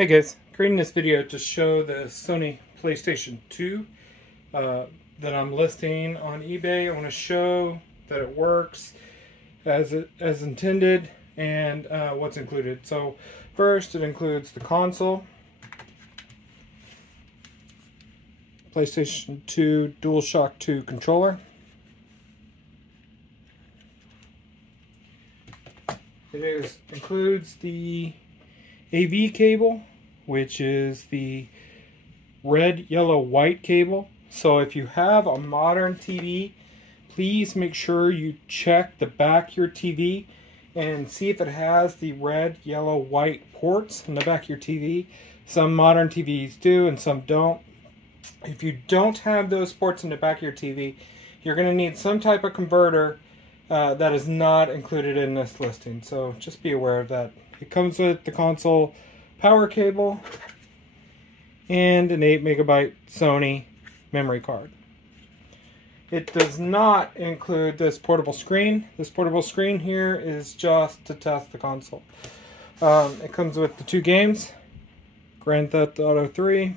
Hey guys, creating this video to show the Sony PlayStation 2 that I'm listing on eBay. I want to show that it works as intended and what's included. So first, it includes the console, PlayStation 2 DualShock 2 controller. It includes the AV cable, which is the red, yellow, white cable. So if you have a modern TV, please make sure you check the back of your TV and see if it has the red, yellow, white ports in the back of your TV. Some modern TVs do and some don't. If you don't have those ports in the back of your TV, you're going to need some type of converter that is not included in this listing. So just be aware of that. It comes with the console power cable and an 8 megabyte Sony memory card. It does not include this portable screen. This portable screen here is just to test the console. It comes with the 2 games, Grand Theft Auto 3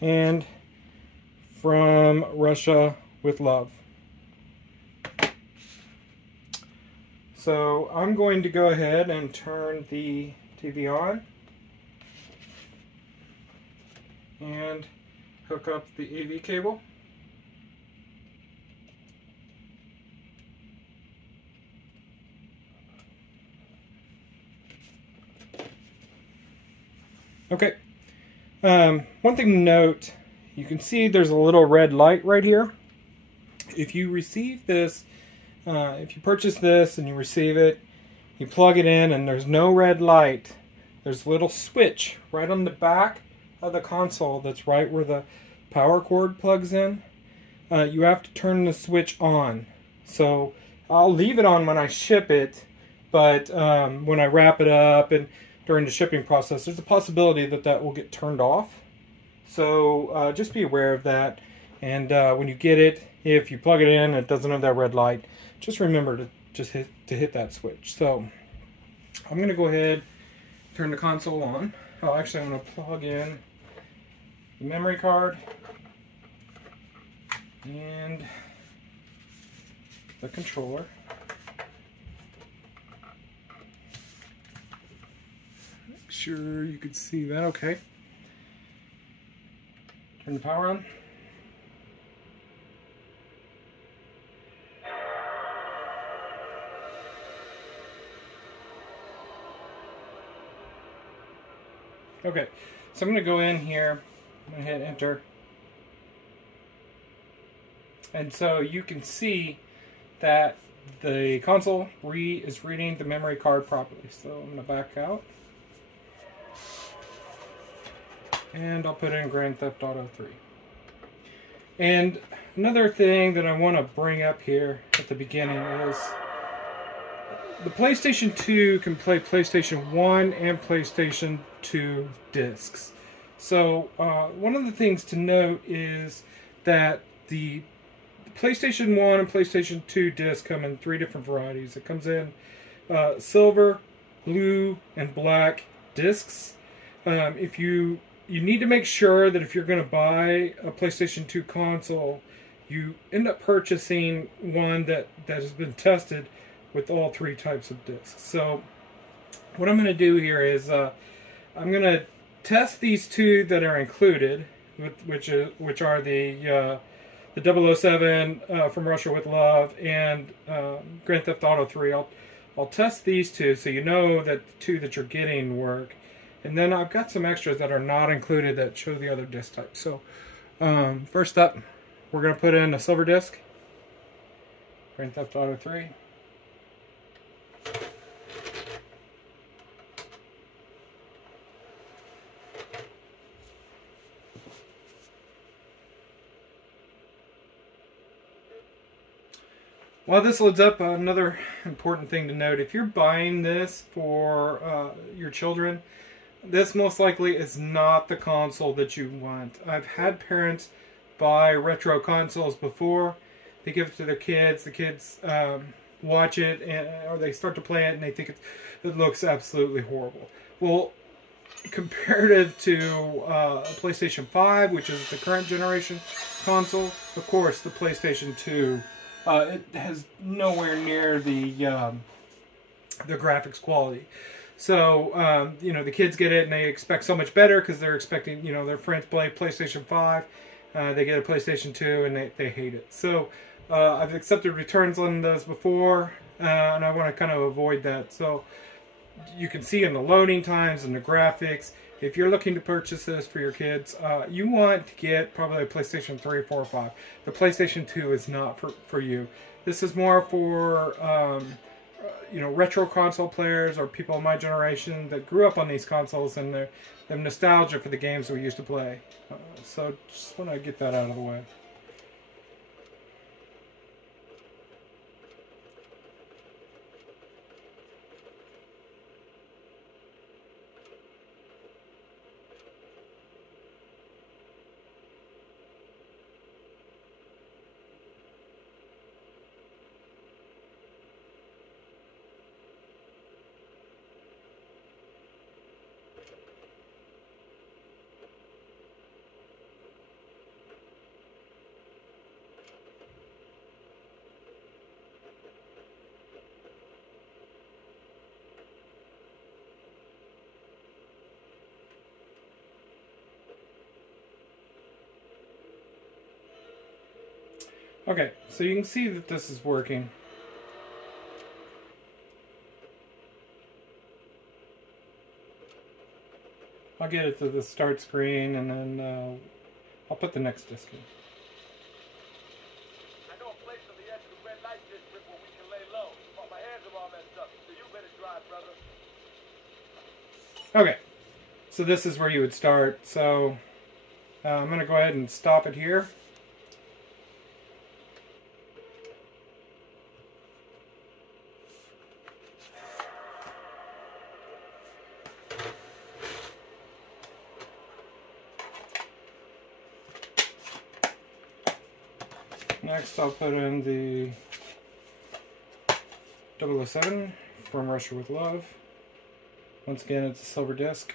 and From Russia with Love. So I'm going to go ahead and turn the TV on and hook up the AV cable. Okay. One thing to note, you can see there's a little red light right here. If you receive this, if you purchase this and you receive it, you plug it in and there's no red light, there's a little switch right on the back of the console that's right where the power cord plugs in. You have to turn the switch on. So I'll leave it on when I ship it, but when I wrap it up and during the shipping process, there's a possibility that that will get turned off. So just be aware of that. And when you get it, if you plug it in and it doesn't have that red light, just remember to hit that switch. So I'm going to go ahead, turn the console on. Oh, actually I'm going to plug in the memory card and the controller. Make sure you can see that okay. Turn the power on. Okay, so I'm going to go in here, I'm going to hit enter, and so you can see that the console is reading the memory card properly. So I'm going to back out, and I'll put in Grand Theft Auto 3. And another thing that I want to bring up here at the beginning is the PlayStation 2 can play PlayStation 1 and PlayStation 2 discs. So one of the things to note is that the PlayStation 1 and PlayStation 2 discs come in 3 different varieties. It comes in silver, blue, and black discs. If you need to make sure that if you're going to buy a PlayStation 2 console, you end up purchasing one that has been tested with all 3 types of discs. So what I'm going to do here is I'm going to test these 2 that are included, which are the 007 From Russia with Love and Grand Theft Auto 3. I'll test these 2 so you know that the 2 that you're getting work. And then I've got some extras that are not included that show the other disc types. So first up, we're going to put in a silver disc, Grand Theft Auto 3. While this loads up, another important thing to note, if you're buying this for your children, this most likely is not the console that you want. I've had parents buy retro consoles before. They give it to their kids. The kids watch it or they start to play it and they think it looks absolutely horrible. Well, comparative to PlayStation 5, which is the current generation console, of course, the PlayStation 2, it has nowhere near the graphics quality. So, you know, the kids get it and they expect so much better because they're expecting, you know, their friends play PlayStation 5. They get a PlayStation 2 and they hate it. So, I've accepted returns on those before, and I want to kind of avoid that. So, you can see in the loading times and the graphics, if you're looking to purchase this for your kids, you want to get probably a PlayStation 3, 4, or 5. The PlayStation 2 is not for you. This is more for, you know, retro console players or people of my generation that grew up on these consoles and they're nostalgia for the games we used to play. So just want to get that out of the way. Okay, so you can see that this is working. I'll get it to the start screen and then I'll put the next disc in. I know a place on the edge of the red light district where we can lay low. But my hands are all messed up, so you better drive, brother. Okay, so this is where you would start. So I'm going to go ahead and stop it here. Next, I'll put in the 007 from Russia with Love. Once again, it's a silver disc.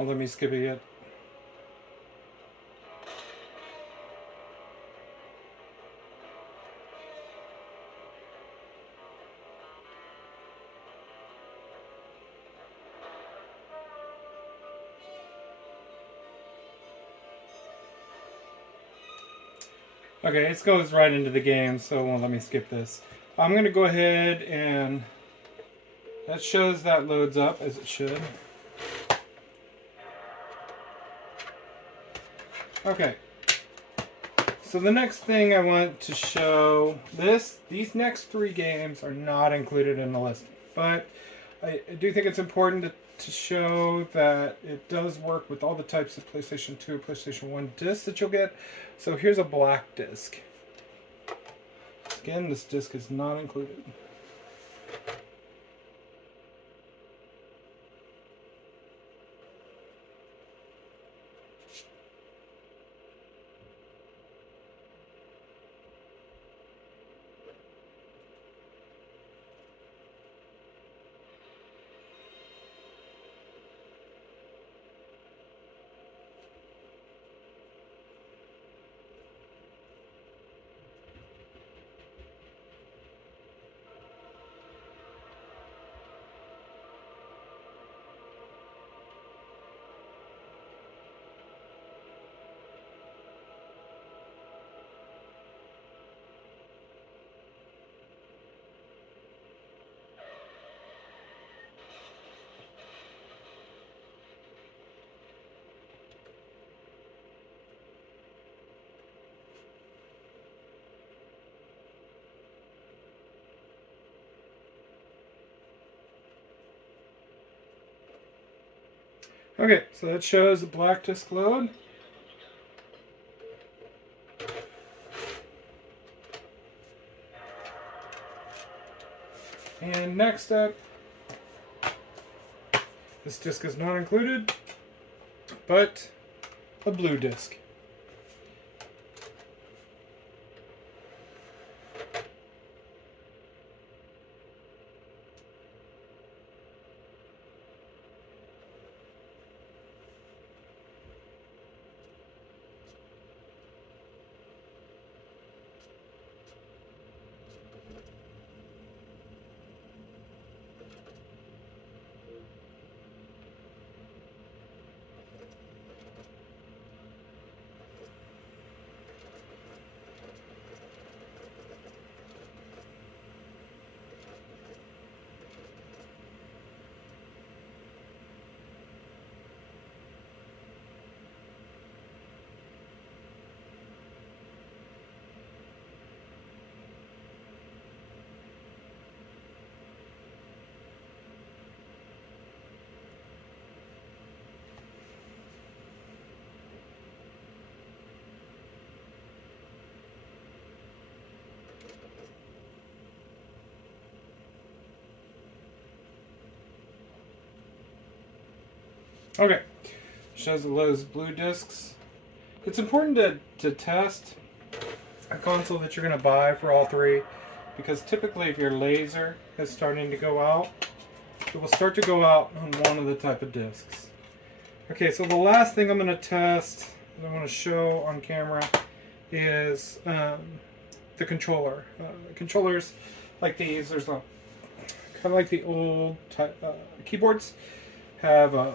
Oh, let me skip it yet. Okay, it goes right into the game, so it won't let me skip this. I'm going to go ahead and that shows that loads up as it should. Okay, so the next thing I want to show, these next three games are not included in the list, but I do think it's important to show that it does work with all the types of PlayStation 2 and PlayStation 1 discs that you'll get. So here's a black disc. Again, this disc is not included. Okay, so that shows the black disk load. And next up, this disc is not included, but a blue disc. Okay, shows the loads blue discs. It's important to test a console that you're going to buy for all three, because typically if your laser is starting to go out, it will start to go out on one of the type of discs. Okay, so the last thing I'm going to test, that I want to show on camera, is the controller. Controllers like these, there's a kind of like the old type, keyboards, have a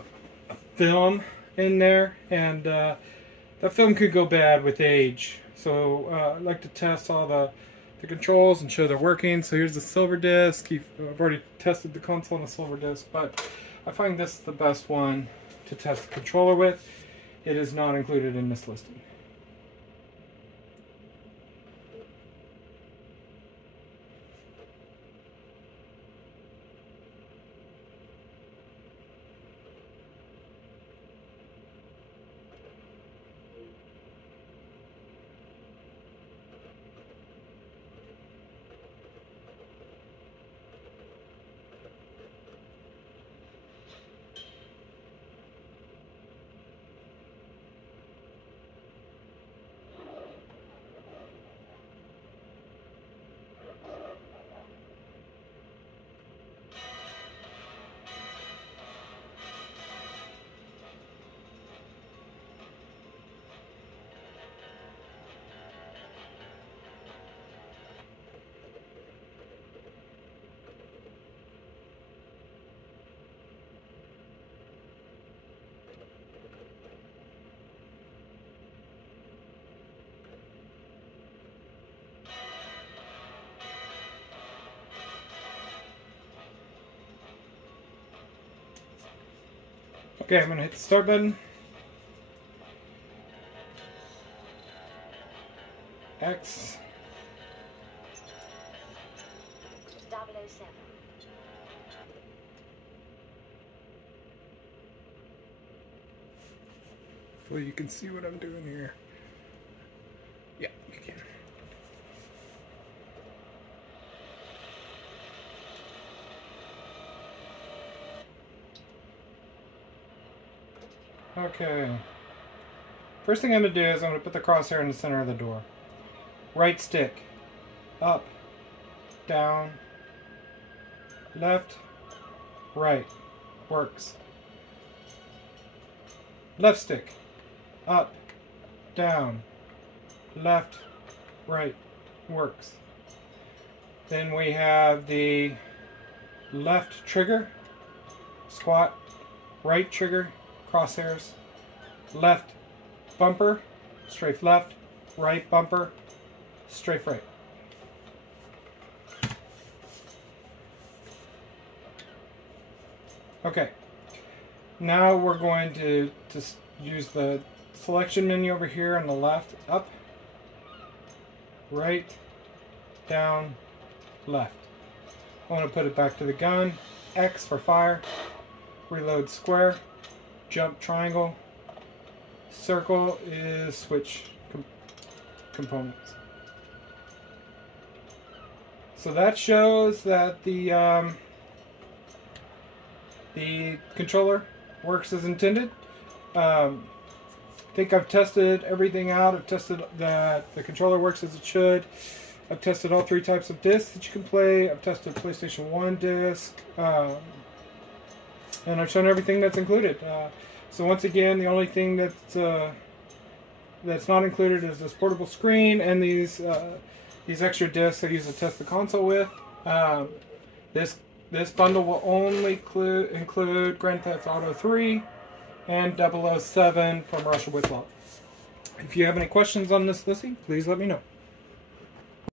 film in there, and that film could go bad with age. So I like to test all the controls and show they're working. So here's the silver disc. I've already tested the console on the silver disc, but I find this the best one to test the controller with. It is not included in this listing. Okay, I'm going to hit the start button. X. 007. Hopefully you can see what I'm doing here. Yeah, you can. Okay. First thing I'm going to do is I'm going to put the crosshair in the center of the door. Right stick. Up. Down. Left. Right. Works. Left stick. Up. Down. Left. Right. Works. Then we have the left trigger. Squat. Right trigger. Crosshairs, left bumper, strafe left, right bumper, strafe right. Okay, now we're going to use the selection menu over here on the left, up, right, down, left. I want to put it back to the gun, X for fire, reload square, jump triangle. Circle is switch components. So that shows that the controller works as intended. I think I've tested everything out. I've tested that the controller works as it should. I've tested all 3 types of discs that you can play. I've tested PlayStation 1 disc. And I've shown everything that's included. So once again, the only thing that's not included is this portable screen and these extra discs I use to test the console with. This bundle will only include Grand Theft Auto 3 and 007 from Russia with Love. If you have any questions on this listing, please let me know.